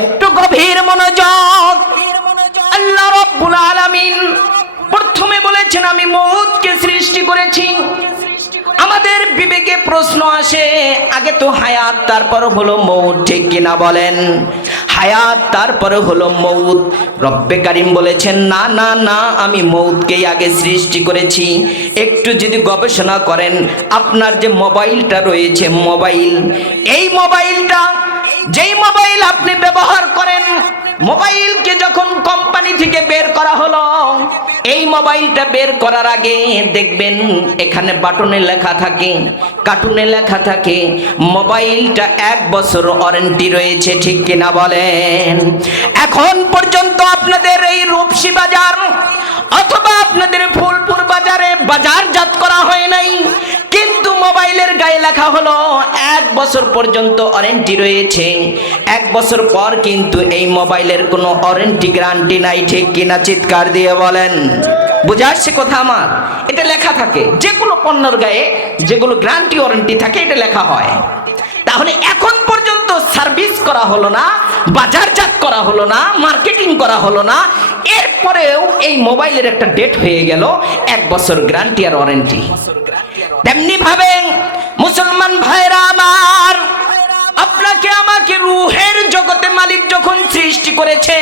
একটু গভীর মনোযোগ। আল্লাহ রাব্বুল আলামিন প্রথমে বলেছেন আমি মউতকে সৃষ্টি করেছি। আমাদের বিবেকে প্রশ্ন আসে, আগে তো হায়াত তারপর হলো মউত, ঠিক কিনা বলেন? হায়াত তারপরে হলো মউত। রব্বে কারীম বলেছেন না না না, আমি মউতকেই আগে সৃষ্টি করেছি। একটু যদি গবেষণা করেন, আপনার যে মোবাইলটা রয়েছে, মোবাইল, এই মোবাইলটা, যেই মোবাইল আপনি ব্যবহার করেন, মোবাইলকে যখন কোম্পানি থেকে বের করা হলো, এই মোবাইলটা বের করার আগে দেখবেন এখানে বাটনে লেখা থাকে, কার্টুনে লেখা থাকে মোবাইলটা 1 বছর ওয়ারেন্টি রয়েছে, ঠিক কিনা বলেন? এখন পর্যন্ত আপনাদের এই রূপসী বাজার অথবা আপনাদের ফুলপুর বাজারে বাজারজাত করা হয় নাই, কিন্তু মোবাইলের গায়ে লেখা হলো 1 বছর পর্যন্ত ওয়ারেন্টি রয়েছে। 1 বছর পর কিন্তু এই মোবাইলের কোনো ওয়ারেন্টি গ্যারান্টি নাই, ঠিক কিনা? চিৎকার দিয়ে বলেন। বুঝে আসছে কথা আমার? এটা লেখা থাকে যে কোনো পণ্যের গায়ে, যেগুলো গ্যারান্টি ওয়ারেন্টি থাকে, এটা লেখা হয়। তাহলে এখন পর্যন্ত সার্ভিস করা হলো না, বাজারজাত করা হলো না, মার্কেটিং করা হলো না, এরপরেও এই মোবাইলের একটা ডেট হয়ে গেল 1 বছর গ্যারান্টি আর ওয়ারেন্টি। তেমনি ভাবে মুসলমান ভাইরা আমার, আপনাকে আমাকে রূহের জগতে মালিক যখন সৃষ্টি করেছে,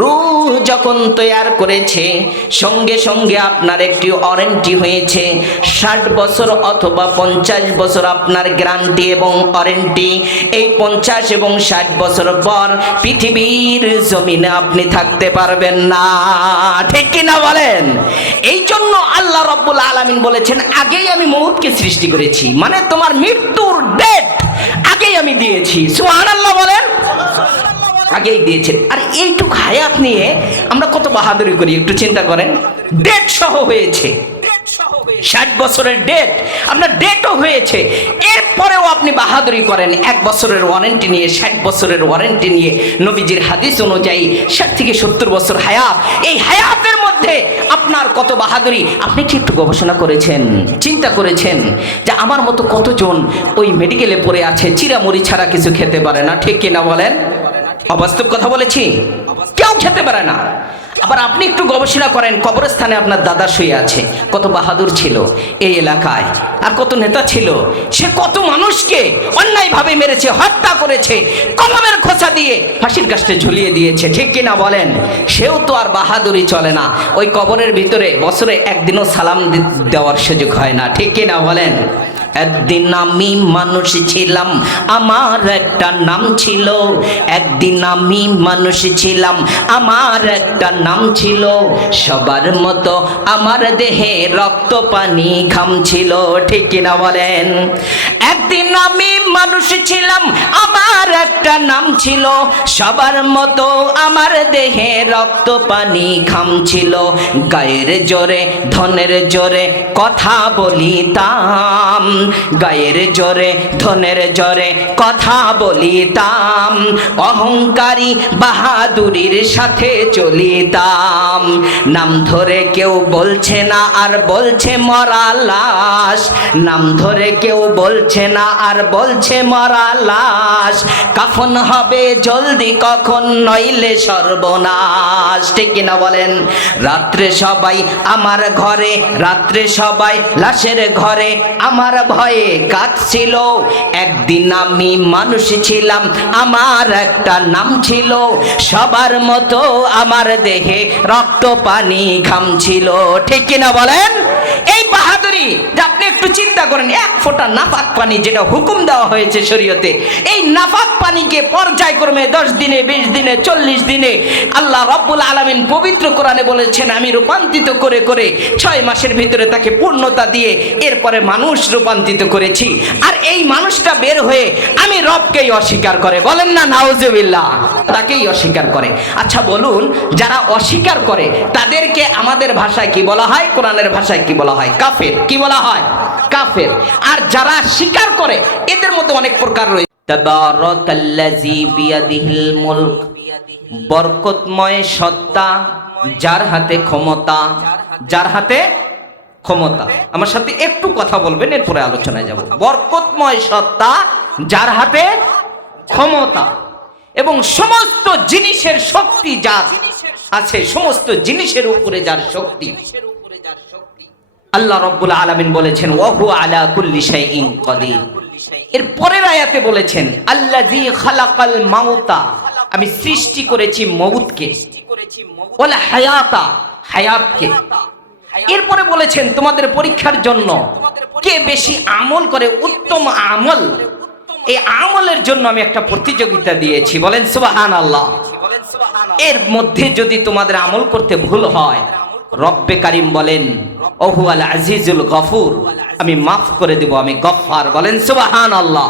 রূহ যখন তৈয়ার করেছে, সঙ্গে সঙ্গে আপনার একটি ওয়ারেন্টি হয়েছে 60 বছর অথবা 50 বছর আপনার গ্যারান্টি এবং ওয়ারেন্টি। এই 50 এবং 60 বছর পর পৃথিবীর জমিনে আপনি থাকতে পারবেন না, ঠিক কিনা বলেন? এই জন্য আল্লাহ রাব্বুল আলামিন বলেছেন আগেই আমি মউতকে সৃষ্টি করেছি, মানে তোমার মৃত্যুর ডেট আগেই আমি দিয়েছি। সুবহানাল্লাহ বলেন। আগেই দিয়েছেন। আর এইটুক হায়াত নিয়ে আমরা কত বাহাদুরি করি, একটু চিন্তা করেন। ডেট সহ হয়েছে, 60 বছরের ডেট, আপনার ডেটও হয়েছে, এরপরেও আপনি বাহাদুরি করেন 1 বছরের ওয়ারেন্টি নিয়ে, 60 বছরের ওয়ারেন্টি নিয়ে। নবীজির হাদিস অনুযায়ী 60 থেকে 70 বছর হায়াত। এই হায়াতের মধ্যে আপনার কত বাহাদুরি, আপনি কি একটু গবেষণা করেছেন, চিন্তা করেছেন যে আমার মতো কতজন ওই মেডিকেলে পড়ে আছে, চিরামুড়ি ছাড়া কিছু খেতে পারে না, ঠিক কিনা বলেন? অবাস্তব কথা বলেছি? কেউ খেতে পারে না। আবার আপনি একটু গবেষণা করেন, কবরস্থানে আপনার দাদা শুয়ে আছে, কত বাহাদুর ছিল এই এলাকায়, আর কত নেতা ছিল, সে কত মানুষকে অন্যায়ভাবে মেরেছে, হত্যা করেছে, কলমের খোঁচা দিয়ে ফাঁসির কাস্টে ঝুলিয়ে দিয়েছে, ঠিক কিনা বলেন? সেও তো আর বাহাদুরি চলে না। ওই কবরের ভিতরে বছরে একদিনও সালাম দেওয়ার সুযোগ হয় না, ঠিক কিনা বলেন? একদিন আমি মানুষ ছিলাম, আমার একটা নাম ছিল। একদিন আমি মানুষ ছিলাম, আমার একটা নাম ছিল। সবার মতো আমার দেহে রক্ত পানি ঘাম ছিল, ঠিক কিনা বলেন? একদিন আমি মানুষ ছিলাম, আমার একটা নাম ছিল। সবার মতো আমার দেহে রক্ত পানি ঘাম ছিল। গায়ের জোরে ধনের জোরে কথা বলিতাম, গায়ের জোরে ধনের জোরে কথা বলিতাম। অহংকারী বাহাদুরির সাথে চলিতাম। নাম ধরে কেউ বলছে না আর বলছে মরা লাশ, নাম ধরে কেউ বলছে না আর বলছে মরা লাশ। কাফন হবে জলদি কখন, নইলে সর্বনাশ, ঠিক কিনা বলেন? রাত্রে সবাই আমার ঘরে, রাত্রে সবাই লাশের ঘরে আমার ভয়ে কাঁদছিল। একদিন আমি মানুষ ছিলাম, আমার একটা নাম ছিল। সবার মতো আমার দেহে রক্ত পানি ঘাম ছিল, ঠিক কিনা বলেন? এই বাহাদুরি আপনি একটু চিন্তা করেন। 1 ফোঁটা নাপাক পানি যেটা হুকুম দেওয়া হয়েছে শরীয়তে, এই নাপাক পানিকে পর্যায়ক্রমে 10 দিনে, 20 দিনে, 40 দিনে আল্লাহ রাব্বুল আলামিন পবিত্র কোরআনে বলেছেন আমি রূপান্তরিত করে করে 6 মাসের ভিতরে তাকে পূর্ণতা দিয়ে এরপরে মানুষ রূপান্তরিত করেছি। আর এই মানুষটা বের হয়ে আমি রবকেই অস্বীকার করে, বলেন না নাউজুবিল্লাহ, তাকেই অস্বীকার করে। আচ্ছা বলুন, যারা অস্বীকার করে তাদেরকে আমাদের ভাষায় কি বলা হয়, কোরআনের ভাষায় কি বলা হয়? কাফের। কি বলা হয়? কাফের। আর যারা স্বীকার করে এদের মধ্যে অনেক প্রকার রয়েছে। তাবারাকাল্লাযী বিয়াদিহিল মুলক, বরকতময় সত্তা যার হাতে ক্ষমতা, যার হাতে ক্ষমতা। আমার সাথে একটু কথা বলবেন, এরপরে আলোচনায় যাব। বরকতময় সত্তা যার হাতে ক্ষমতা। এবং সমস্ত জিনিসের শক্তি যার আছে, সমস্ত জিনিসের উপরে যার শক্তি, আল্লাহ রাব্বুল আলামিন বলেছেন ওয়া হুয়া আলা কুল্লি শাইইন কাদির। এর পরের আয়াতে বলেছেন আল্লাযী খালাকাল মাউতা, আমি সৃষ্টি করেছি মউতকে, ওয়াল হায়াতা, হায়াতকে। এরপরে বলেছেন তোমাদের পরীক্ষার জন্য কে বেশি আমল করে, উত্তম আমল, এই আমলের জন্য আমি একটা প্রতিযোগিতা দিয়েছি। বলেন সুবহানাল্লাহ। এর মধ্যে যদি তোমাদের আমল করতে ভুল হয়, রব্বে কারিম বলেন ওহুয়াল আজিজুল গফুর, আমি মাফ করে দেব, আমি গফফার। বলেন সুবহানাল্লাহ।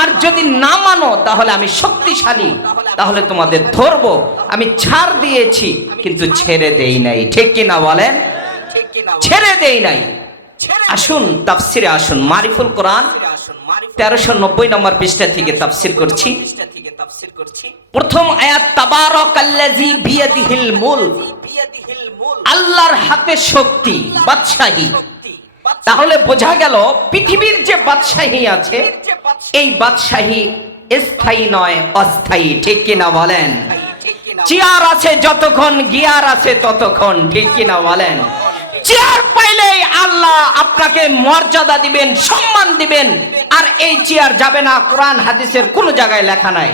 আর যদি না মানো তাহলে আমি শক্তিশালী, তাহলে তোমাদের ধরবো। আমি ছাড় দিয়েছি কিন্তু ছেড়ে দেই নাই, ঠিক কি না বলেন? ছেড়ে দেই নাই। আসুন তাফসিরে আসুন, মারিফুল কোরআন 1390 নম্বর পৃষ্ঠা থেকে তাফসির করছি। প্রথম আয়াত তাবারাকাল্লাযী বিয়াদিহিল মুলক, আল্লাহর হাতে শক্তি, বাদশাহী। তাহলে বোঝা গেল পৃথিবীর যে বাদশাহী আছে, এই বাদশাহী স্থায়ী নয়, অস্থায়ী, ঠিক কি না বলেন? চেয়ার আছে যতক্ষণ, গিয়ার আছে ততক্ষণ, ঠিক কি না বলেন? চেয়ার পাইলেই আল্লাহ আপনাকে মর্যাদা দিবেন, সম্মান দিবেন, আর এই চেয়ার যাবে না, কোরআন হাদিসের কোন জায়গায় লেখা নাই।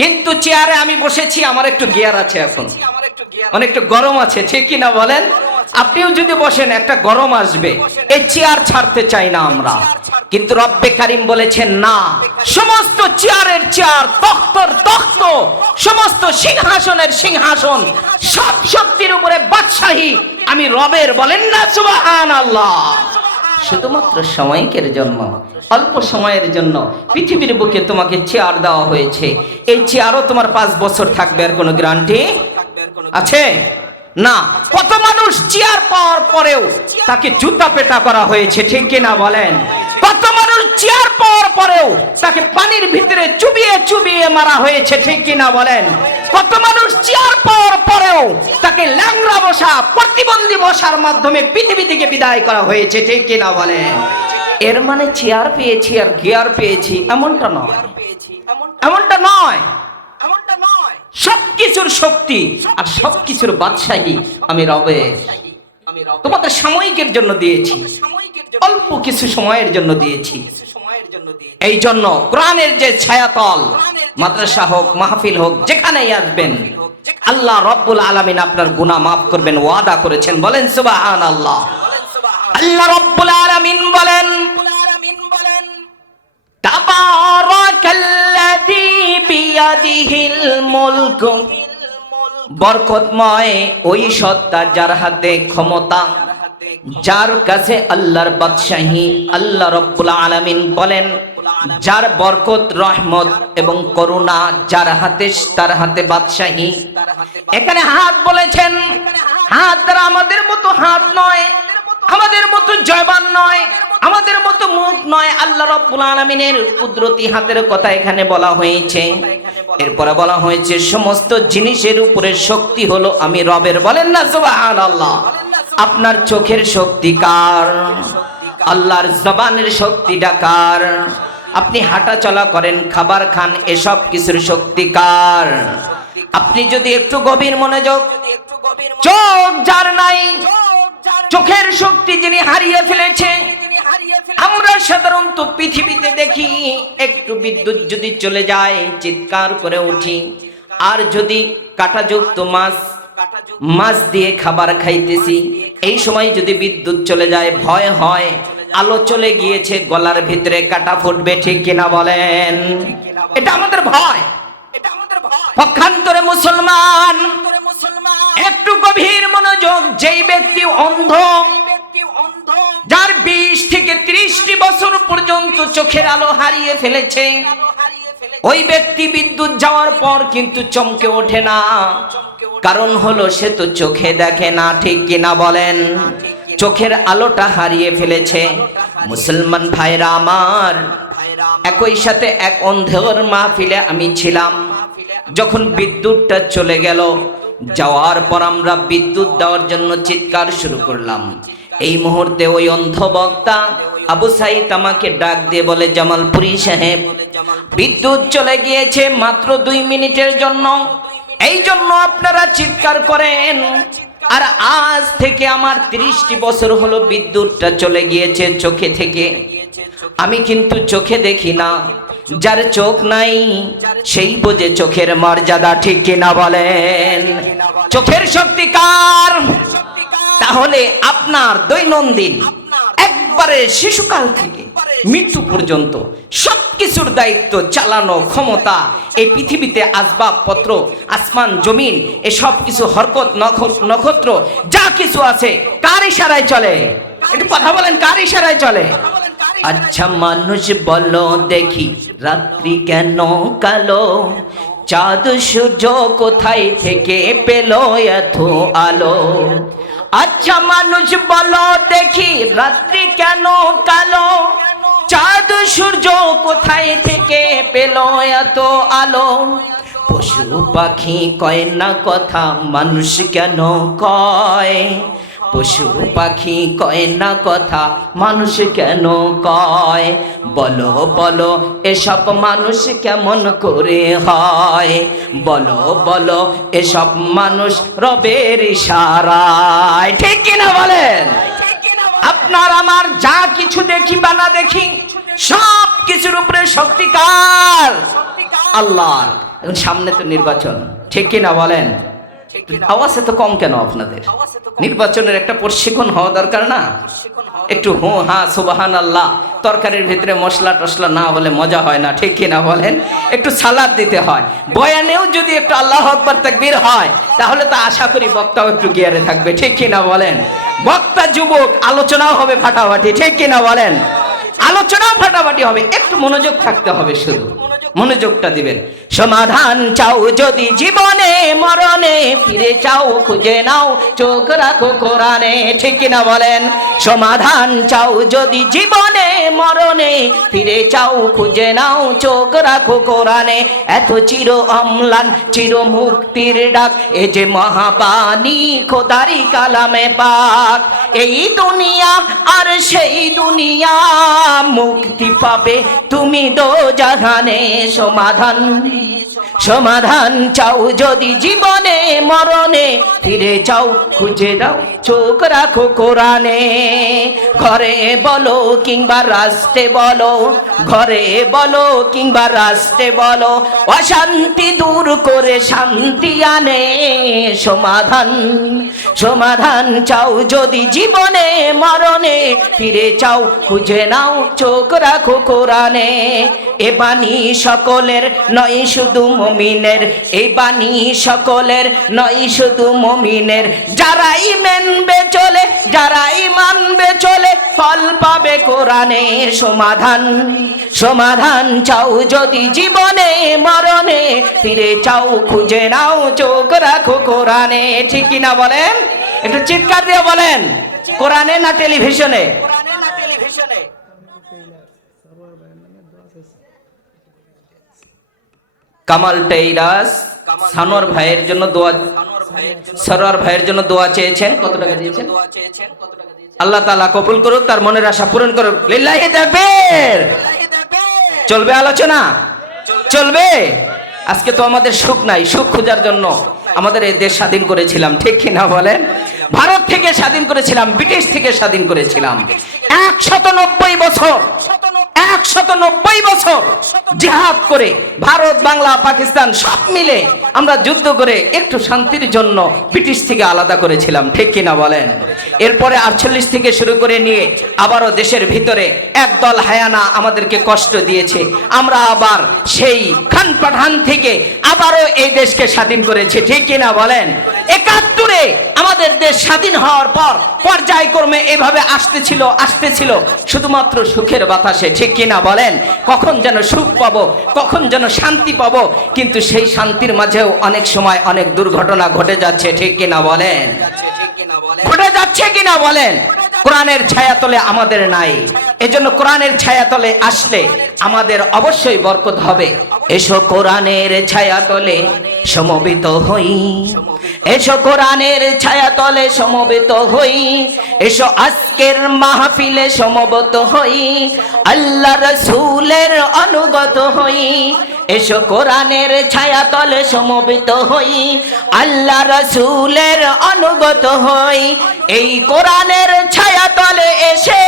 কিন্তু চেয়ারে আমি বসেছি, আমার একটু গিয়ার আছে, এখন অনেকটা গরম আছে, ঠিক কি না বলেন? আপনিও যদি বসেন একটা গরম আসবে, এই চেয়ার ছাড়তে চাই না আমরা। কিন্তু রব্বে কারিম বলেছেন না, সমস্ত চেয়ারের চেয়ার, তখ্তর তখ্ত, সমস্ত সিংহাসনের সিংহাসন, সব শক্তির উপরে বাদশাহী আমি রবের। বলেন না সুবহানাল্লাহ। শুধুমাত্র সাময়িকের জন্য, অল্প সময়ের জন্য পৃথিবীর বুকে তোমাকে চেয়ার দেওয়া হয়েছে। এই চেয়ারও তোমার 5 বছর থাকবে, আর কোনো গ্যারান্টি আছে না। কত মানুষ চেয়ার পাওয়ার পরেও তাকে জুতা পেটা করা হয়েছে, ঠিক কিনা বলেন? কত মানুষ চেয়ার পাওয়ার পরেও তাকে পানির ভিতরে চুবিয়ে চুবিয়ে মারা হয়েছে, ঠিক কিনা বলেন? কত মানুষ চেয়ার পাওয়ার পরেও তাকে ল্যাংড়া বসা, প্রতিবন্ধী বসার মাধ্যমে পৃথিবী থেকে বিদায় করা হয়েছে, ঠিক কিনা বলেন? এর মানে চেয়ার পেয়েছি আর গিয়ার পেয়েছি এমনটা নয়, এমনটা নয়। সবকিছুর শক্তি আর সবকিছুর বাদশাহী আমি রবের। তোমাদের সাময়িকের জন্য দিয়েছি, অল্প কিছু সময়ের জন্য দিয়েছি। এই জন্য কোরআনের যে ছায়াতল, মাদ্রাসা হোক, মাহফিল হোক, যেখানেই আসবেন, আল্লাহ রব্বুল আলামিন আপনার গুনাহ মাফ করবেন, ওয়াদা করেছেন। বলেন সুবহানাল্লাহ। আল্লাহ রব্বুল আলামিন বলেন তাবারাকাল্লাযী বিয়াদিহিল মুলক, বরকতময় ওই সত্তা যার হাতে ক্ষমতা, যার কাছে আল্লাহর বাদশাহী। আল্লাহ রাব্বুল আলামিন বলেন যার বরকত, রহমত এবং করুণা যার হাতে, তার হাতে বাদশাহী। এখানে হাত বলেছেন, হাত দ্বারা আমাদের মতো হাত নয়, আমাদের মতো জয়বান নয়, আমাদের মতো মুখ নয়। আল্লাহ রাব্বুল আলামিনের কুদরতি হাতের কথা এখানে বলা হয়েছে। এরপরে বলা হয়েছে সমস্ত জিনিসের উপরে শক্তি হলো আমি রবের। বলেন না সুবহানাল্লাহ। আপনার চোখের শক্তি কার? আল্লাহর জবানের শক্তিটা কার? আপনি হাঁটা চলা করেন, খাবার খান, এসব কিছুর শক্তি কার? আপনি যদি একটু গভীর মনোযোগ, চোখ যার নাই, চোখের শক্তি যিনি হারিয়ে ফেলেছে। আমরা সাধারণত পৃথিবীতে দেখি একটু বিদ্যুৎ যদি চলে যায় চিৎকার করে উঠি, আর যদি কাঁটাযুক্ত মাছ দিয়ে খাবার খাইতেছি, এই সময় যদি বিদ্যুৎ চলে যায় ভয় হয়, আলো চলে গিয়েছে, গলার ভিতরে কাঁটা ফুটবে, ঠিক কিনা বলেন? এটা আমাদের ভয়। পক্ষান্তরে মুসলমান, একটু গভীর মনোযোগ, যেই ব্যক্তি অন্ধ, যার 20 থেকে 30টি বছর পর্যন্ত চোখের আলো হারিয়ে ফেলেছে, ওই ব্যক্তি বিদ্যুৎ যাওয়ার পর কিন্তু চমকে ওঠে না। কারণ হলো সে তো চোখে দেখে না, ঠিক কিনা বলেন? চোখের আলোটা হারিয়ে ফেলেছে। মুসলমান ভাইরা আমার, একই সাথে এক অন্ধের মাহফিলে আমি ছিলাম। যখন বিদ্যুৎটা চলে গেল, যাওয়ার পর আমরা বিদ্যুৎ দেওয়ার জন্য চিৎকার শুরু করলাম। এই মুহূর্তে ওই অন্ধ বক্তা আবু সাইদ আমাকে ডাক দিয়ে বলে, জামালপুরি সাহেব, বিদ্যুৎ চলে গিয়েছে মাত্র 2 মিনিটের জন্য, এই জন্য আপনারা চিৎকার করেন। আর আজ থেকে আমার 30টি বছর হলো বিদ্যুৎটা চলে গিয়েছে চোখে থেকে। আমি কিন্তু চোখে দেখি না, যার চোখ নাই সেই বোঝে চোখের মর্যাদা, ঠিক কিনা বলেন? চোখের শক্তি কার? তাহলে আপনার দৈনন্দিন একবারে শিশুকাল থেকে মৃত্যু পর্যন্ত সবকিছুর দায়িত্ব, চালানো ক্ষমতা, এই পৃথিবীতে আসবাবপত্র, আসমান জমিন, এ সব কিছু হরকত নক্ষত্র যা কিছু আছে কার ইশারায় চলে? একটু কথা বলেন, কার ইশারায় চলে? আচ্ছা মানুষ বলো দেখি, রাত্রি কেন কালো? চাঁদ সূর্য কোথায় থেকে পেল এত আলো? আচ্ছা মানুষ বলো দেখি, রাত্রি কেন কালো? চাঁদ সূর্য কোথায় থেকে পেল এত আলো? পশু পাখি কয় না কথা, মানুষ কেন কয়? পশু পাখি কয় না কথা, মানুষ কেন কয়? বলো বলো এসব মানুষ কেমন করে হয়? বলো বলো এসব মানুষ রবের ইশারায়, ঠিক কিনা বলেন? আপনার আমার যা কিছু দেখি বা না দেখি, সব কিছুর উপরে শক্তি কার? আল্লাহর। এখন সামনে তো নির্বাচন, ঠিক কিনা বলেন? আওয়াজ এত কম কেন আপনাদের? নির্বাচনের একটা প্রশিক্ষণ হওয়া দরকার না? একটু হু হা সুবহানাল্লাহ, তরকারির ভিতরে মশলা টসলা না হলে মজা হয় না, ঠিক কিনা বলেন? একটু সালাদ দিতে হয়। বয়ানেও যদি একটু আল্লাহু আকবার তাকবীর হয়, তাহলে তো আশা করি বক্তাও একটু গিয়ারে থাকবে, ঠিক কিনা বলেন? বক্তা যুবক, আলোচনাও হবে ফাটাফাটি, ঠিক কিনা বলেন? আলোচনাও ফাটাফাটি হবে, একটু মনোযোগ থাকতে হবে, শুধু মনোযোগটা দিবেন। সমাধান চাও যদি জীবনে মরণে, ফিরে চাও খুঁজে নাও চোখ রাখো কোরআনে, ঠিক কিনা বলেন? সমাধান চাও যদি জীবনে মরণে, ফিরে চাও খুঁজে নাও চোখ রাখো কোরআনে। এত চির অম্লান চির মুক্তির ডাক, এ যে মহাবাণী খোদারি কালামে পাক। এই দুনিয়া আর সেই দুনিয়া, মুক্তি পাবে তুমি দোজাহানে। সমাধান সমাধান চাও যদি জীবনে মরণে, ফিরে চাও খুঁজে দাও চোখ রাখো কোরআনে। ঘরে বলো কিংবা রাস্তে বলো, ঘরে বলো কিংবা রাস্তে বলো, অশান্তি দূর করে শান্তি আনে। সমাধান সমাধান চাও যদি জীবনে মরণে, ফিরে চাও খুঁজে নাও চোখ রাখো কোরআনে। এ বাণী সকলের নয় শুধু মুমিনের, এই বাণী সকলের নয় শুধু মুমিনের। যারাই মানবে চলে, যারাই মানবে চলে, ফল পাবে কোরআনে। সমাধান সমাধান চাও যদি জীবনে মরণে, ফিরে চাও খুঁজে নাও চোখ রাখো কোরআনে, ঠিক কিনা বলেন? একটু চিৎকার দিয়ে বলেন, কোরআনে না টেলিভিশনে? কামাল টেইরাস সানোয়ার ভাইয়ের জন্য দোয়া, সরোয়ার ভাইয়ের জন্য দোয়া চেয়েছেন। কত টাকা দিয়েছেন? আল্লাহ তাআলা কবুল করুক, তার মনের আশা পূরণ করুক। লিল্লাহি তাকবীর। চলবে আলোচনা, চলবে। আজকে তো আমাদের সুখ নাই, সুখ খোঁজার জন্য আমাদের এই দেশ স্বাধীন করেছিলাম, ঠিক কিনা বলেন? ভারত থেকে স্বাধীন করেছিলাম, ব্রিটিশ থেকে স্বাধীন করেছিলাম। 190 বছর, 190 বছর জিহাদ করে ভারত, বাংলা, পাকিস্তান সব মিলে আমরা যুদ্ধ করে একটু শান্তির জন্য ব্রিটিশ থেকে আলাদা করেছিলাম, ঠিক কিনা বলেন? এরপরে 48 থেকে শুরু করে নিয়ে আবারও দেশের ভিতরে একদল হায়ানা আমাদেরকে কষ্ট দিয়েছে। আমরা আবার সেই খান পাঠান থেকে আবারও এই দেশকে স্বাধীন করেছি, ঠিক কিনা বলেন? 71-এ আমাদের দেশ স্বাধীন হওয়ার পর পর্যায়ক্রমে এভাবে আসতেছিল শুধুমাত্র সুখের বাতাসে, ঠিক কিনা বলেন? কখন যেন সুখ পাবো, কখন যেন শান্তি পাবো, কিন্তু সেই শান্তির মাঝেও অনেক সময় অনেক দুর্ঘটনা ঘটে যাচ্ছে, ঠিক কিনা বলেন? ঘটে যাচ্ছে কিনা বলেন? কোরআনের ছায়াতলে আমাদের নাই, এজন্য কোরআনের ছায়াতলে আসলে আমাদের অবশ্যই বরকত হবে। এসো কোরআনের ছায়াতলে, সমবেত হই, এসো কোরআনের ছায়াতলে সমবেত হই, এসো আজকের মাহফিলে সমবেত হই, আল্লাহ রাসূলের অনুগত হই, এসো কোরআনের ছায়াতলে সমবেত হই, আল্লাহ রাসূলের অনুগত হই। এই কোরআনের ছায়াতলে এসে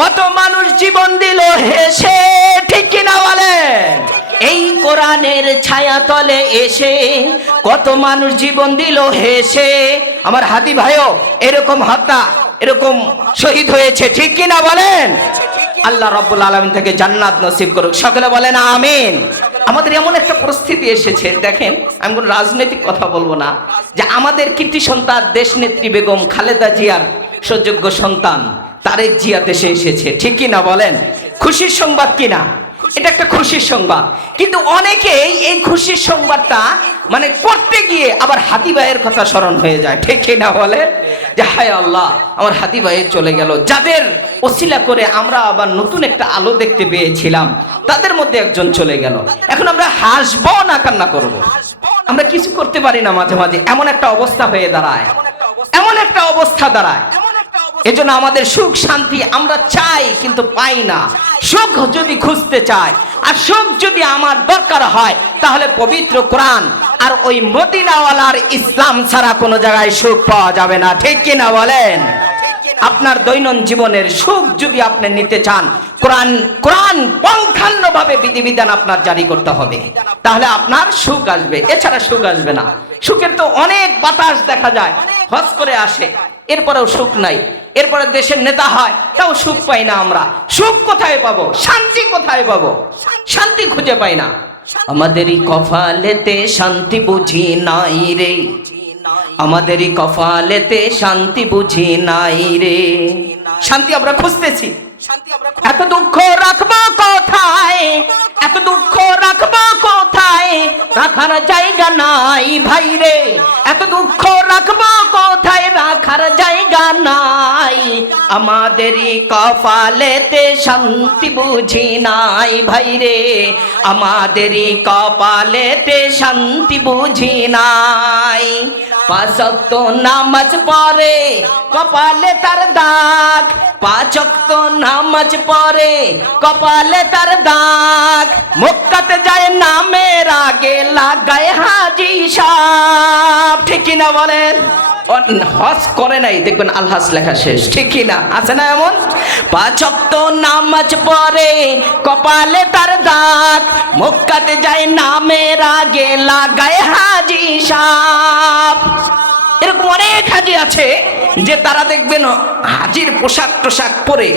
কত মানুষ জীবন দিল হেসে, ঠিক কিনা বলেন? এই কোরআনের ছায়াতলে এসে কত মানুষ জীবন দিল হেসে। আমার হাদি ভাইও এরকম হত্যা, এরকম শহীদ হয়েছে, ঠিক কিনা বলেন? আল্লাহ রাব্বুল আলামিন থেকে জান্নাত নসিব করুক, সকলে বলেন আমিন। আমাদের এমন একটা পরিস্থিতি এসেছে, দেখেন আমি কোনো রাজনৈতিক কথা বলবো না, যে আমাদের কীর্তি সন্তান দেশনেত্রী বেগম খালেদা জিয়ার সুযোগ্য সন্তান তারেক জিয়া দেশে এসেছে, ঠিক কিনা বলেন? খুশির সংবাদ কিনা? এটা একটা খুশির সংবাদ, কিন্তু অনেকেই এই খুশির সংবাদটা মানে করতে গিয়ে আবার হাদি ভাইয়ের কথা স্মরণ হয়ে যায়, ঠিক কিনা বলে? যে হায় আল্লাহ, আমার হাদি ভাই চলে গেল, যাদের ওসিলা করে আমরা আবার নতুন একটা আলো দেখতে পেয়েছিলাম, তাদের মধ্যে একজন চলে গেল। এখন আমরা হাসবো না কান্না করব? আমরা কিছু করতে পারি না, মাঝে মাঝে এমন একটা অবস্থা হয়ে দাঁড়ায়, এমন একটা অবস্থা দাঁড়ায়। এজন্য আমাদের সুখ শান্তি আমরা চাই কিন্তু পাই না। সুখ যদি খুঁজতে চাই আর সুখ যদি আমার দরকার হয়, তাহলে পবিত্র কোরআন আর ওই মদিনাওয়ালার ইসলাম ছাড়া কোনো জায়গায় সুখ পাওয়া যাবে না, ঠিক কিনা বলেন? আপনার দৈনন্দিন জীবনের সুখ যদি আপনি নিতে চান, কোরআন পঙ্খান্নভাবে বিধিবিধান আপনার জারি করতে হবে, তাহলে আপনার সুখ আসবে, এছাড়া সুখ আসবে না। সুখের তো অনেক বাতাস দেখা যায়, হজ করে আসে, এরপরেও সুখ নাই, এরপরে দেশের নেতা হয়, তাও সুখ পাই না আমরা। সুখ কোথায় পাবো? শান্তি কোথায় পাবো? শান্তি খুঁজে পাই না। আমাদেরই কপালেতে শান্তি বুঝি নাই রে, আমাদেরই কপালেতে শান্তি বুঝি নাই রে। শান্তি আমরা খুঁজতেছি, এত দুঃখ রাখবো কোথায়, এত দুঃখ রাখবো কোথায়, রাখার জায়গা নাই ভাই রে, এত দুঃখ রাখবো কোথায়, রাখার জায়গা নাই। আমাদেরই কপালেতে শান্তি বুঝি নাই ভাই রে, আমাদেরই কপালেতে শান্তি বুঝি নাই। পাঁচ ওয়াক্ত নামাজ পড়ে কপালে তার দাগ, পাঁচ ওয়াক্ত নামাজ পড়ে কপালে তার দাগ, মক্কাতে যায় নামের আগে লাগায় হাজি সাহেব, ঠিক কিনা বলেন? হজ করে নাই, দেখবেন আলহাজ লেখা শেষ, ঠিক কিনা? আছে না এমন? পাঁচ ওয়াক্ত নামাজ পড়ে কপালে তার দাগ, মক্কাতে যায় নামের আগে লাগায় হাজি সাহেব। এরকম অনেক হাজি আছে যে তারা দেখবেন হাজির পোশাক টোশাক পরে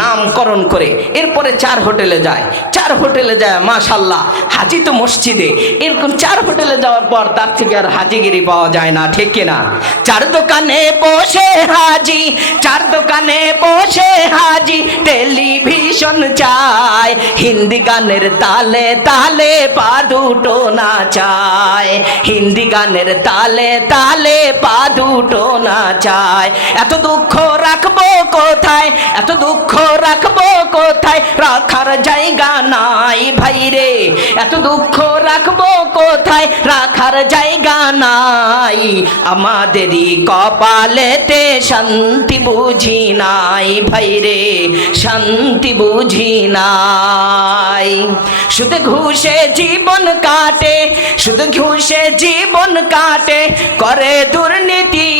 নামকরণ করে এরপরে 4 হোটেলে যায়, 4 হোটেলে যায়, মাশাল্লাহ হাজি তো মসজিদে, এরকম 4 হোটেলে যাওয়ার পর তার থেকে আর হাজিগিরি পাওয়া যায় না, ঠিক কিনা? 4 দোকানে বসে হাজি, 4 দোকানে বসে হাজি, টেলিভিশন চায়, হিন্দি গানের তালে তালে পা দুটো নাচায়, হিন্দি গানের তালে তালে পা দুটো নাচায়। এত দুঃখ রাখবো কোথায়, এত দুঃখ রাখবো কোথায়, রাখার জায়গা নাই ভাই রে, এত দুঃখ রাখবো কোথায়, রাখার জায়গা নাই। আমাদেরই কপালেতে শান্তি বুঝি নাই ভাই রে, শান্তি বুঝি নাই। শুধু ঘুষে জীবন কাটে, শুধু ঘুষে জীবন কাটে, করে দুর্নীতি,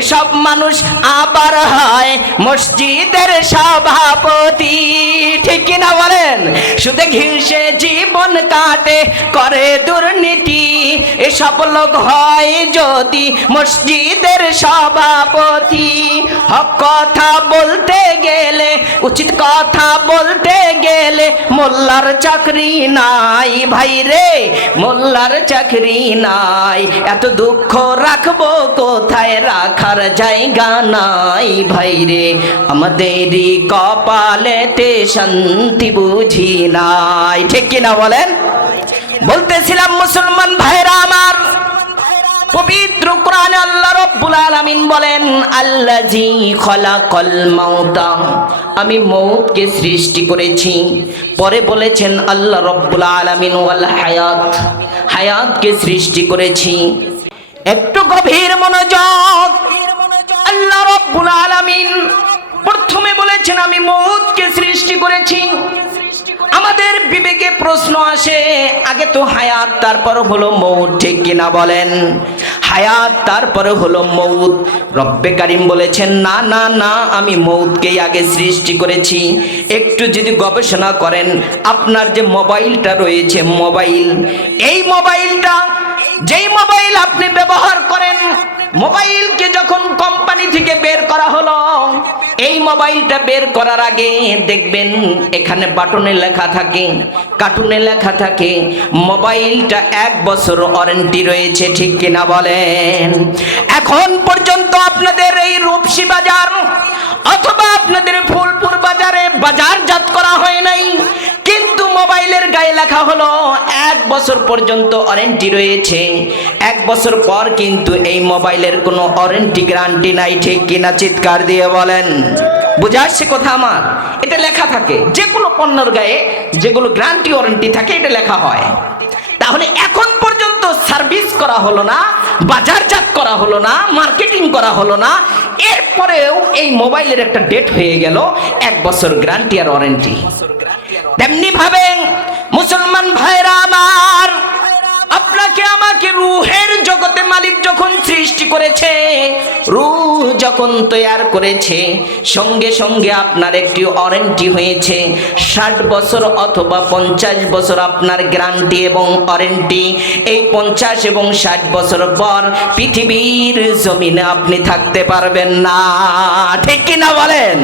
এসব মানুষ আবার হয় মসজিদের সভাপতি, ঠিক কিনা বলেন? শুধু ঘুষে জীবন কাটে, করে দুর্নীতি, এসব লোক হয় যদি মসজিদের সভাপতি। হক কথা বলতে গেলে, উচিত কথা বলতে গেলে, মোল্লার চাকরি নাই ভাই রে, মোল্লার চাকরি নাই। এত দুঃখ রাখবো কোথায়, রাখার জায়গা নাই ভাই রে, আমাদেরই কপালেতে শান্তি বুঝি নাই, ঠিক কিনা বলেন? বলতেছিলাম মুসলমান ভাইরা আমার, পবিত্র কোরআনে আল্লাহ রাব্বুল আলামিন বলেন, আল্লাযী খালাকাল মাউতা, আমি মউতকে সৃষ্টি করেছি। পরে বলেছেন আল্লাহ রাব্বুল আলামিন ওয়াল হায়াত, হায়াতকে সৃষ্টি করেছি। একটু গভীর মনোযোগ। আল্লাহ রাব্বুল আলামিন প্রথমে বলেছেন আমি মউতকে সৃষ্টি করেছি। আমাদের বিবেকে প্রশ্ন আসে, আগে তো হায়াত তারপর হলো মউত, ঠিক কিনা বলেন? হায়াত তারপরে হলো মউত। রব্বে কারীম বলেছেন না না না, আমি মউতকেই আগে সৃষ্টি করেছি। একটু যদি গবেষণা করেন, আপনার যে মোবাইলটা রয়েছে, মোবাইল, এই মোবাইলটা, যেই মোবাইল আপনি ব্যবহার করেন, মোবাইলকে যখন কোম্পানি থেকে বের করা হলো, এই মোবাইলটা বের করার আগে দেখবেন এখানে বাটনে লেখা থাকে, কার্টুনে লেখা থাকে মোবাইলটা 1 বছর ওয়ারেন্টি রয়েছে, ঠিক কিনা বলেন? এখন পর্যন্ত আপনাদের এই রূপসী বাজার অথবা আপনাদের ফুলপুর বাজারে বাজারজাত করা হয় নাই, কিন্তু মোবাইলের গায়ে লেখা হলো 1 বছর পর্যন্ত ওয়ারেন্টি রয়েছে। 1 বছর পর কিন্তু এই মোবাইলের কোনো ওয়ারেন্টি গ্যারান্টি নাই, ঠিক কিনা? চিৎকার দিয়ে বলেন। বুঝা আসছে কথা আমার? এটা লেখা থাকে যে কোনো পণ্যের গায়ে, যেগুলো গ্যারান্টি ওয়ারেন্টি থাকে, এটা লেখা হয়। তাহলে এখন পর্যন্ত সার্ভিস করা হলো না, বাজারজাত করা হলো না, মার্কেটিং করা হলো না, এরপরেও এই মোবাইলের একটা ডেট হয়ে গেল 1 বছর গ্যারান্টি আর ওয়ারেন্টি। তেমনি ভাবে মুসলমান ভাইরা আমার, আপনাকে আমাকে রূহের জগতে মালিক যখন সৃষ্টি করেছে, রূহ যখন তৈয়ার করেছে, সঙ্গে সঙ্গে আপনার একটি ওয়ারেন্টি হয়েছে 60 বছর অথবা 50 বছর আপনার গ্যারান্টি এবং ওয়ারেন্টি। এই 50 এবং 60 বছর পর পৃথিবীর জমিনে আপনি থাকতে পারবেন না, ঠিক কিনা বলেন?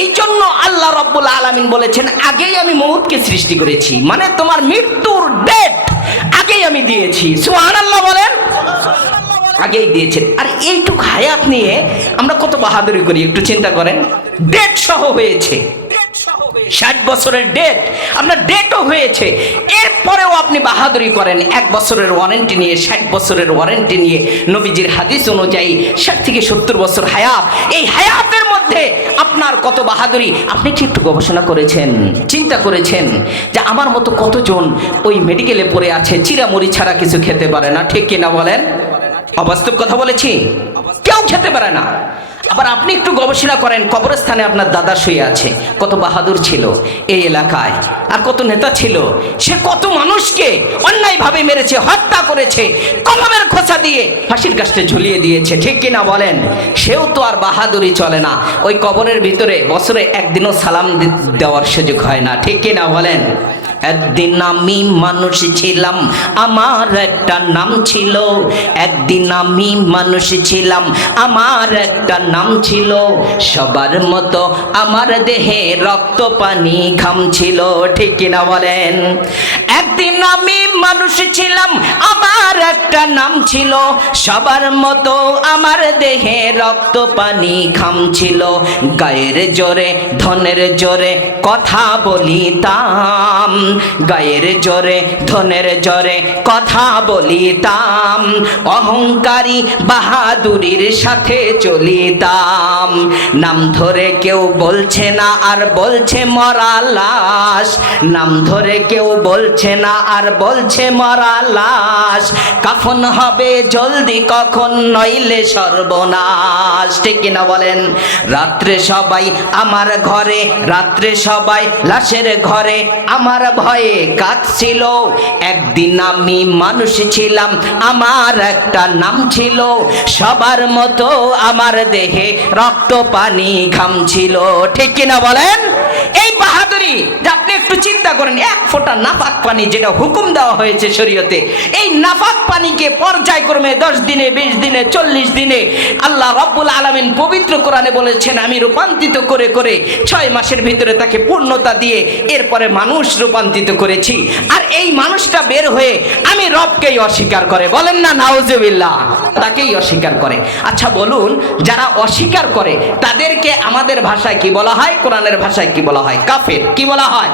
এই জন্য আল্লাহ রাব্বুল আলামিন বলেছেন আগেই আমি মউতকে সৃষ্টি করেছি, মানে তোমার মৃত্যুর ডেট আগেই আমি দিয়েছি। সুবহানাল্লাহ বলেন। আগেই দিয়েছেন। আর এইটুক হায়াত নিয়ে আমরা কত বাহাদুরি করি, একটু চিন্তা করেন। ডেট সহ হয়েছে, 60 বছরের ডেট, আপনার ডেটও হয়েছে, এরপরেও আপনি বাহাদুরি করেন 1 বছরের ওয়ারেন্টি নিয়ে, 60 বছরের ওয়ারেন্টি নিয়ে। নবীজির হাদিস অনুযায়ী 60 থেকে 70 বছর হায়াত। এই হায়াতের মধ্যে আপনার কত বাহাদুরি, আপনি কি একটু গবেষণা করেছেন, চিন্তা করেছেন যে আমার মতো কতজন ওই মেডিকেলে পড়ে আছে, চিরামুড়ি ছাড়া কিছু খেতে পারে না, ঠিক কিনা বলেন? অবাস্তব কথা বলেছি? কেউ খেতে পারে না। আবার আপনি একটু গবেষণা করেন, কবরস্থানে আপনার দাদা শুয়ে আছে, কত বাহাদুর ছিল এই এলাকায়, আর কত নেতা ছিল, সে কত মানুষকে অন্যায়ভাবে মেরেছে, হত্যা করেছে, কলমের খোঁচা দিয়ে ফাঁসির কাস্টে ঝুলিয়ে দিয়েছে, ঠিক কিনা বলেন? সেও তো আর বাহাদুরি চলে না, ওই কবরের ভিতরে বছরে একদিনও সালাম দেওয়ার সুযোগ হয় না, ঠিক কিনা বলেন? একদিন আমি মানুষ ছিলাম, আমার একটা নাম ছিল। একদিন আমি মানুষ ছিলাম, আমার একটা নাম ছিল। সবার মতো আমার দেহে রক্ত পানি ঘাম ছিল, ঠিক কিনা বলেন? একদিন আমি মানুষ ছিলাম, আমার একটা নাম ছিল। সবার মতো আমার দেহে রক্ত পানি ঘাম ছিল। গায়ের জোরে ধনের জোরে কথা বলিতাম, গায়ের জোরে ধনের জোরে কথা বলিতাম। অহংকারী বাহাদুরির সাথে চলিতাম। নাম ধরে কেউ বলছে না আর বলছে মরা লাশ, নাম ধরে কেউ বলছে না আর বলছে মরা লাশ। কাফন হবে জলদি কখন, নইলে সর্বনাশ, ঠিক কিনা বলেন? রাত্রে সবাই আমার ঘরে, রাত্রে সবাই লাশের ঘরে আমার ভয়ে কাঁদছিল। একদিন আমি মানুষ ছিলাম, আমার একটা নাম ছিল। সবার মতো আমার দেহে রক্ত পানি ঘাম ছিল, ঠিক কিনা বলেন? এই বাহাদুরি আপনি একটু চিন্তা করেন। 1 ফোঁটা নাপাক পানি যেটা হুকুম দেওয়া হয়েছে শরীয়তে, এই নাপাক পানিকে পর্যায়ক্রমে 10 দিনে, 20 দিনে, 40 দিনে আল্লাহ রাব্বুল আলামিন পবিত্র কোরআনে বলেছেন আমি রূপান্তরিত করে করে 6 মাসের ভিতরে তাকে পূর্ণতা দিয়ে এরপরে মানুষ রূপান্তরিত করেছি। আর এই মানুষটা বের হয়ে আমি রবকেই অস্বীকার করে, বলেন না নাউজুবিল্লাহ, তাকেই অস্বীকার করে। আচ্ছা বলুন, যারা অস্বীকার করে তাদেরকে আমাদের ভাষায় কি বলা হয়, কোরআনের ভাষায় কি বলা হয়? হয় কাফের। কি বলা হয়?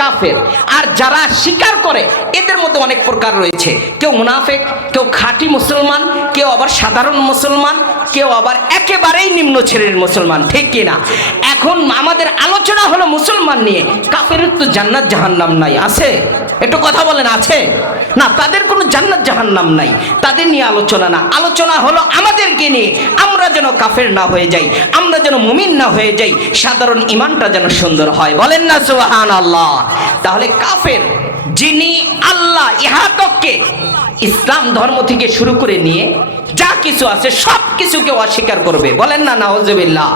কাফের। আর যারা স্বীকার করে এদের মধ্যে অনেক প্রকার রয়েছে, কেউ মুনাফিক, কেউ খাঁটি মুসলমান, কেউ আবার সাধারণ মুসলমান, কেউ আবার একেবারেই নিম্ন শ্রেণীর মুসলমান, ঠিক কিনা? এখন আমাদের আলোচনা হলো মুসলমান নিয়ে। কাফেরের তো জান্নাত জাহান্নাম নাই, আছে? একটু কথা বলেন, আছে না? তাদের কোনো জান্নাত জাহান্নাম নাই, তাদের নিয়ে আলোচনা না। আলোচনা হলো আমাদেরকে নিয়ে, আমরা যেন কাফের না হয়ে যাই, আমরা যেন মুমিন না হয়ে যাই, সাধারণ ঈমানটা যেন সুন্দর হয়। বলেন না সুবহানাল্লাহ? তাহলে কাফের যিনি আল্লাহ ইহাতককে ইসলাম ধর্ম থেকে শুরু করে নিয়ে যা কিছু আছে সব কিছুকে অস্বীকার করবে। বলেন না নাউজুবিল্লাহ?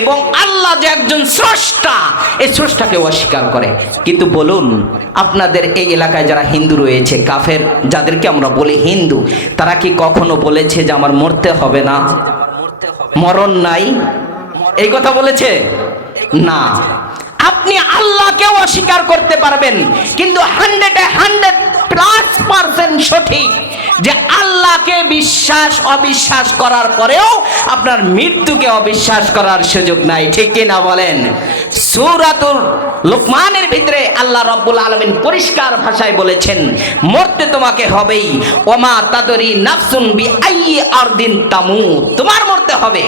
এবং আল্লাহ যে একজন স্রষ্টা, এই স্রষ্টাকে অস্বীকার করে। কিন্তু বলুন, আপনাদের এই এলাকায় যারা হিন্দু রয়েছে, কাফের যাদেরকে আমরা বলি হিন্দু, তারা কি কখনো বলেছে যে আমার মরতে হবে না, মরণ নাই? এই কথা বলেছে না। আপনি আল্লাহকে অস্বীকার করতে পারবেন, কিন্তু 100% সঠিক যে আল্লাহকে বিশ্বাস অবিশ্বাস করার পরেও আপনার মৃত্যুকে অবিশ্বাস করার সুযোগ নাই, ঠিক কিনা বলেন? সূরাতুল লুকমানের ভিতরে আল্লাহ রাব্বুল আলামিন পরিষ্কার ভাষায় বলেছেন, মরতে তোমাকে হবেই। ওমা তাদরি নাফসুন বিআইয়ি আরদিন তামুত, তোমার মরতে হবে।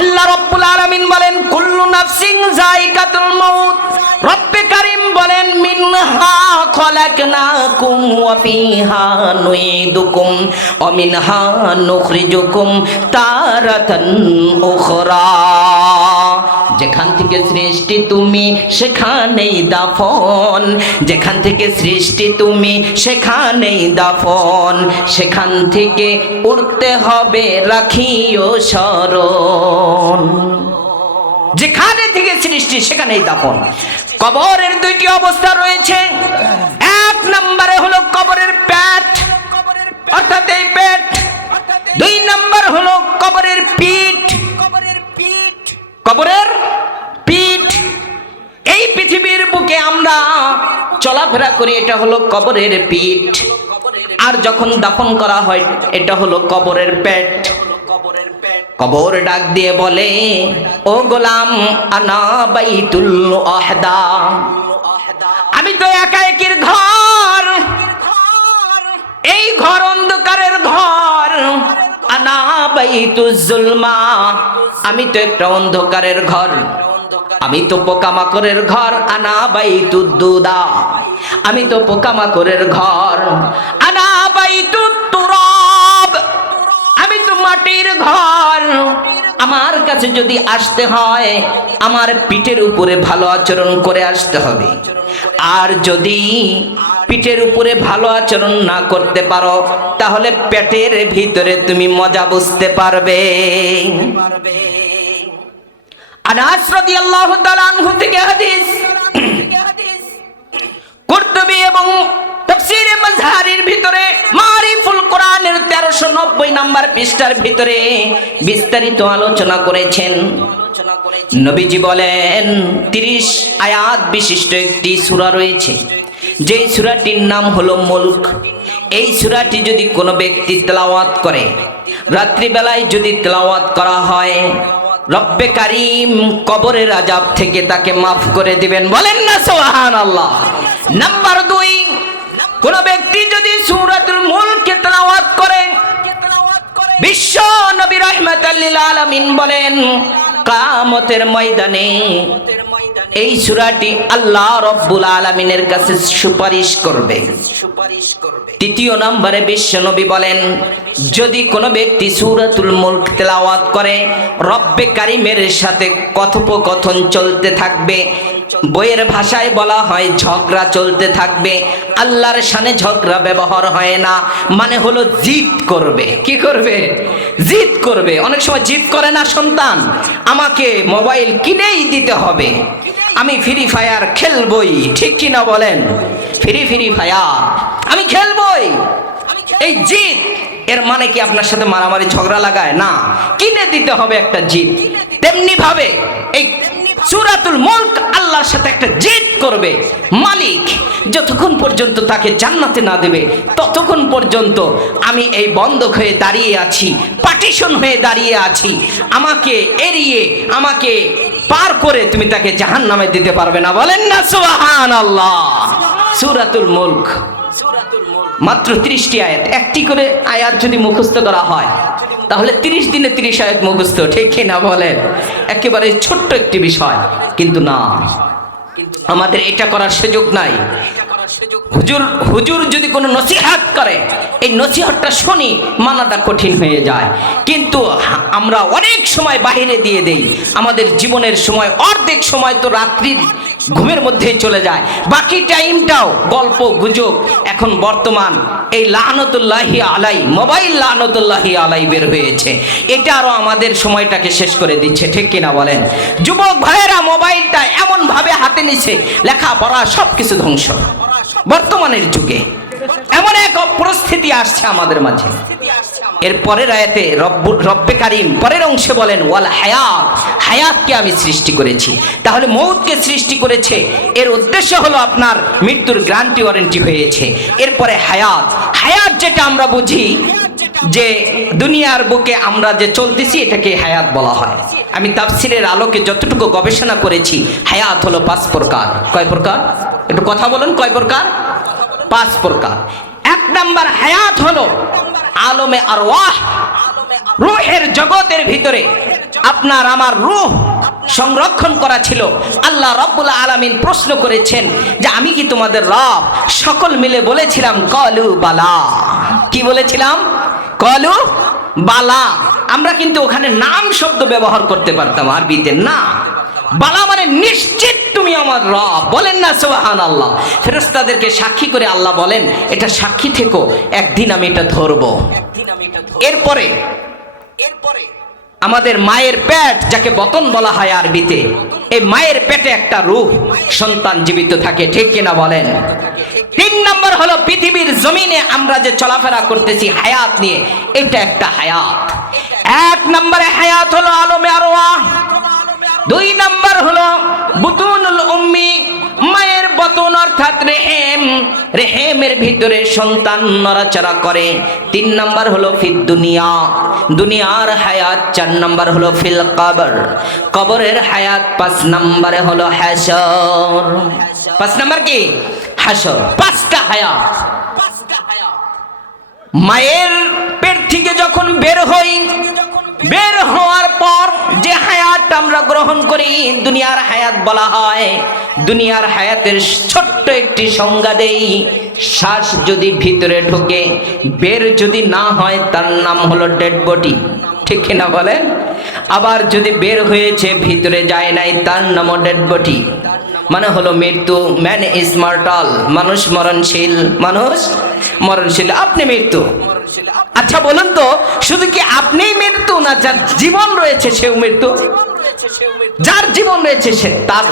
আল্লাহ রাব্বুল আলামিন বলেন, কুল্লু নাফসিন যায়িকাতুল মাউত। রব্বে কারীম বলেন, মিনহা খলাকনাকুম ওয়া ফিহা নুইদুকুম ওয়া মিনহা নুখরিজুকুম তারাতান উখরা। যেখান থেকে সৃষ্টি তুমি সেখানেই দাফন, যেখান থেকে সৃষ্টি তুমি সেখানেই দাফন, সেখান থেকে উঠতে হবে রাখিও স্মরণ। যেখানে থেকে সৃষ্টি সেখানেই দাফন। কবরের দুইটি অবস্থা রয়েছে। এক নম্বরে হলো কবরের পেট, অর্থাৎ এই পেট। দুই নম্বর হলো কবরের পিঠ, কবরের পিঠ। এই পৃথিবীর বুকে আমরা চলাফেরা করি, এটা হলো কবরের পিঠ। আর যখন দাফন করা হয়, এটা হলো কবরের পেট। কবর ডাক দিয়ে বলে, ও গোলাম, আনা বাইতুল ওয়াহদা, আমি তো একা একির ঘর, এই ঘর অন্ধকারের ঘর। আনা বাইতুজ জুলমা, আমি তো একটা অন্ধকারের ঘর, আমি তো পোকামাকড়ের ঘর। আনা বাইতুদ দুদা, আমি তো পোকামাকড়ের ঘর। আনা বাইতুত তুরাব, আমি তো মাটির ঘর। আমার কাছে যদি আসতে হয়, আমার পিঠের উপরে ভালো আচরণ করে আসতে হবে। আর যদি পিঠের উপরে ভালো আচরণ না করতে পারো, তাহলে পেটের ভিতরে তুমি মজা বুঝতে পারবে। আনাস রাদিয়াল্লাহু তাআলা আনহু থেকে হাদিস, কুরতুবী এবং তাফসীরে মাজহারির ভিতরে মারিফুল কোরআনের 1390 নম্বর পৃষ্ঠার ভিতরে বিস্তারিত আলোচনা করেছেন। নবীজি বলেন, 30 আয়াত বিশিষ্ট একটি সূরা রয়েছে, যেই সূরাটির নাম হলো মুলক। এই সূরাটি যদি কোনো ব্যক্তি তেলাওয়াত করে, রাত্রিবেলায় যদি তেলাওয়াত করা হয়, রব্বে কারীম কবরের আযাব থেকে তাকে মাফ করে দিবেন। বলেন না সুবহানাল্লাহ? নাম্বার 2, কোন ব্যক্তি যদি সূরাতুল মুলক তেলাওয়াত করে, বিশ্ব নবী রাহমাতাল লিল আলামিন বলেন, কিয়ামতের ময়দানে এই সূরাটি আল্লাহ রাব্বুল আলামিনের কাছে সুপারিশ করবে। তৃতীয় নম্বরে বিশ্ব নবী বলেন, যদি কোনো ব্যক্তি সূরাতুল মুলক তেলাওয়াত করে, রব্বে কারীমের সাথে কথোপকথন চলতে থাকবে। বইয়ের ভাষায় বলা হয় ঝগড়া চলতে থাকবে। আল্লাহর শানে ঝগড়া ব্যবহার হয় না, মানে হলো জিদ করবে। কি করবে? জিদ করবে। অনেক সময় জিদ করে না সন্তান, আমাকে মোবাইল কিনেই দিতে হবে, আমি ফ্রি ফায়ার খেলবই, ঠিক কিনা বলেন? ফ্রি ফায়ার আমি খেলবই। এই জিদ, এর মানে কি আপনার সাথে মারামারি ঝগড়া লাগায়? না, কিনে দিতে হবে একটা জিদ। তেমনি ভাবে এই সূরাতুল মুলক আল্লাহর সাথে একটা জিদ করবে। মালিক যতক্ষণ পর্যন্ত তাকে জান্নাতে না দেবে, ততক্ষণ পর্যন্ত আমি এই বন্ধক হয়ে দাঁড়িয়ে আছি, পার্টিশন হয়ে দাঁড়িয়ে আছি। আমাকে এড়িয়ে, আমাকে পার করে তুমি তাকে জাহান্নামে দিতে পারবে না। বলেন না সুবহানাল্লাহ। সূরাতুল মুলক মাত্র 30টি আয়াত, একটি করে আয়াত যদি মুখস্থ করা হয় তাহলে 30 দিনে 30 আয়াত মুখস্থ, ঠিক কি না বলেন? একেবারে ছোট্ট একটি বিষয়, কিন্তু না, আমাদের এটা করার সুযোগ নাই। হুজুর যদি কোনো নসিহত করে, এই নসিহতটা শুনি মানাটা কঠিন হয়ে যায়, কিন্তু আমরা অনেক সময় বাহিরে দিয়ে দেই। আমাদের জীবনের সময় অর্ধেক সময় তো রাত্রির ঘুমের মধ্যেই চলে যায়, বাকি টাইমটাও গল্প গুজব। এখন বর্তমান এই লানতুল্লাহি আলাই, মোবাইল লানতুল্লাহি আলাই বের হয়েছে, এটা আরো আমাদের সময়টাকে শেষ করে দিচ্ছে, ঠিক কিনা বলেন? যুবক ভাইয়েরা মোবাইলটা এমন ভাবে হাতে নিছে, লেখাপড়া সবকিছু ধ্বংস। বর্তমানের যুগে এমন এক পরিস্থিতি আসছে আমাদের মাঝে। এর পরের আয়াতে রব্বে কারিম পরের অংশে বলেন ওয়াল হায়াত, হায়াতকে আমি সৃষ্টি করেছি। তাহলে মৌতকে সৃষ্টি করেছে, এর উদ্দেশ্য হলো আপনার মৃত্যুর গ্যারান্টি ওয়ারেন্টি হয়েছে। এরপরে হায়াত, হায়াত যেটা আমরা বুঝি যে দুনিয়ার বুকে আমরা যে চলতেছি, এটাকে হায়াত বলা হয়। আমি তাফসিরের আলোকে যতটুকু গবেষণা করেছি, হায়াত হলো 5 প্রকার। কয় প্রকার? একটু কথা বলুন, কয় প্রকার? 5 প্রকার। 1 নাম্বার হায়াত হলো আলমে আরওয়াহ, রূহের জগতের ভিতরে আপনার আমার রূহ সংরক্ষণ করা ছিল। আল্লাহ রাব্বুল আলামিন প্রশ্ন করেছেন যে আমি কি তোমাদের রব? সকল মিলে বলেছিলাম কলু বালা। কি বলেছিলাম? কলু বালা। আমরা কিন্তু ওখানে নাম শব্দ ব্যবহার করতে পারতাম, আরবিতে না। বালা মানে নিশ্চিত তুমি আমার রব। বলেন না সুবহানাল্লাহ। ফেরেশতাদেরকে সাক্ষী করে আল্লাহ বলেন, এটা সাক্ষী থেকো, একদিন আমি এটা ধরবো। এরপরে আমাদের মায়ের পেট, যাকে বতন বলা হয় আরবিতে, এই মায়ের পেটে একটা রূহ সন্তান জীবিত থাকে, ঠিক কিনা বলেন? 3 নাম্বার হলো পৃথিবীর জমিনে আমরা যে চলাফেরা করতেছি হায়াত নিয়ে, এটা একটা হায়াত। 1 নম্বরে হায়াত হলো আলমে আরওয়াহ। 2 নাম্বার হলো বুতুনুল উম্মি, মায়ের বতন অর্থাৎ রেহেম, রেহেমের ভিতরে সন্তান নড়াচড়া করে। 3 নাম্বার হলো ফিদ দুনিয়া, দুনিয়ার হায়াত। 4 নাম্বার হলো ফিল কবর, কবরের হায়াত। 5 নাম্বারে হলো হাসর। 5 নাম্বার কি? হাসর। 5টা হায়াত। মায়ের পেট থেকে যখন বের হই, বের হওয়ার পর যে হায়াত আমরা গ্রহণ করি, দুনিয়ার হায়াত বলা হয়। দুনিয়ার হায়াতের ছোট্ট একটি সংজ্ঞা দেই, শ্বাস যদি ভিতরে ঢোকে, বের যদি না হয়, তার নাম হলো ডেড বডি, ঠিক কিনা বলেন? আবার যদি বের হয়েছে ভিতরে যায় নাই, তার নামও ডেড বডি, মানে হলো মৃত্যু। ম্যান ইজ মর্টাল, মানুষ মরণশীল, মানুষ মরণশীল। আপনি মৃত্যু। আচ্ছা বলুন তো, শুধু কি আপনি মৃত্যু, না যার জীবন রয়েছে সেও মৃত্যু? যার জীবন রয়েছে সে, তার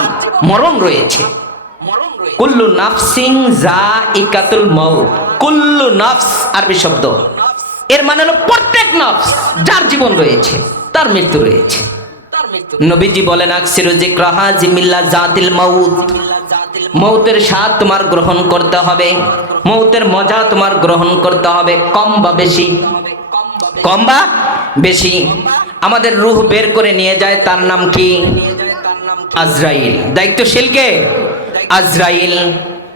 মরণ রয়েছে। কুল্লু নাফসিন যায়িকাতুল মাউত। কুল্লু নাফস আরবি শব্দ, এর মানে হলো প্রত্যেক নফস, যার জীবন রয়েছে তার মৃত্যু রয়েছে। নবীজি বলেন আকসিরু যিকরাহা জিমিল্লা জাতিল মাউত, মৌতের স্বাদ তোমার গ্রহণ করতে হবে, মৌতের মজা তোমার গ্রহণ করতে হবে, কম বা বেশি, কম বা বেশি। আমাদের রূহ বের করে নিয়ে যায়, তার নাম কি? আজরাইল। দায়িত্বশীল কে? আজরাইল।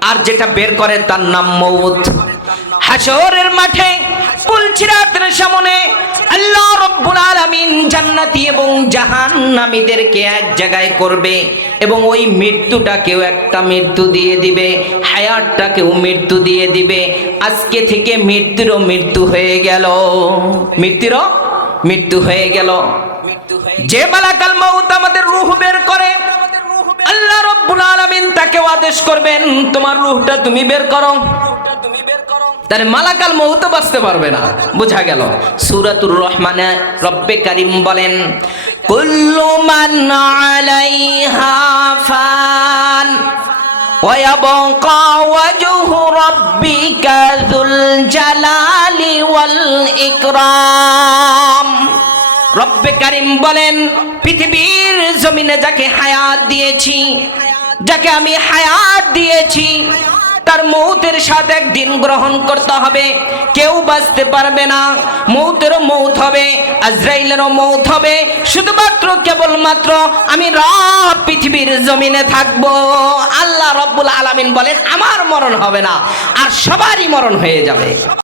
আর যেটা বের করে তার নাম মৌত। হাশরের মাঠে পুলসিরাতের সামনে আল্লাহ রাব্বুল আলামিন জান্নাতি এবং জাহান্নামীদেরকে এক জায়গায় করবে, এবং ওই মৃত্যুটাকেও একটা মৃত্যু দিয়ে দিবে, হায়াতটাকেও মৃত্যু দিয়ে দিবে। আজকে থেকে মৃত্যুরও মৃত্যু হয়ে গেল, মৃত্যুরও মৃত্যু হয়ে গেল। যে মালাকাল মাউত আমাদের রূহ বের করে, আল্লাহ রাব্বুল আলামিন তাকে আদেশ করবেন, তোমার রূহটা তুমি বের করো। তাহলে মালাকাল মউত বাঁচতে পারবে না, বোঝা গেল। সূরাতুর রহমানে রব্বে কারীম বলেন কুল্লু মান আলাইহা ফান ওয়া ইয়াবকা ওয়াজহু রাব্বিকা যুল জালালি ওয়াল ইকরাম। রব্বে কারীম বলেন পৃথিবীর জমিনে যাকে হায়াত দিয়েছি, যাকে আমি হায়াত দিয়েছি, তার মৌতের সাথে একদিন গ্রহণ করতে হবে। কেউ বাঁচতে পারবে না, মৌতেরও মৌত হবে, আজরাইলেরও মৌত হবে। শুধুমাত্র কেবলমাত্র আমি রব পৃথিবীর জমিনে থাকবো। আল্লাহ রব্বুল আলামিন বলেন আমার মরণ হবে না, আর সবারই মরণ হয়ে যাবে।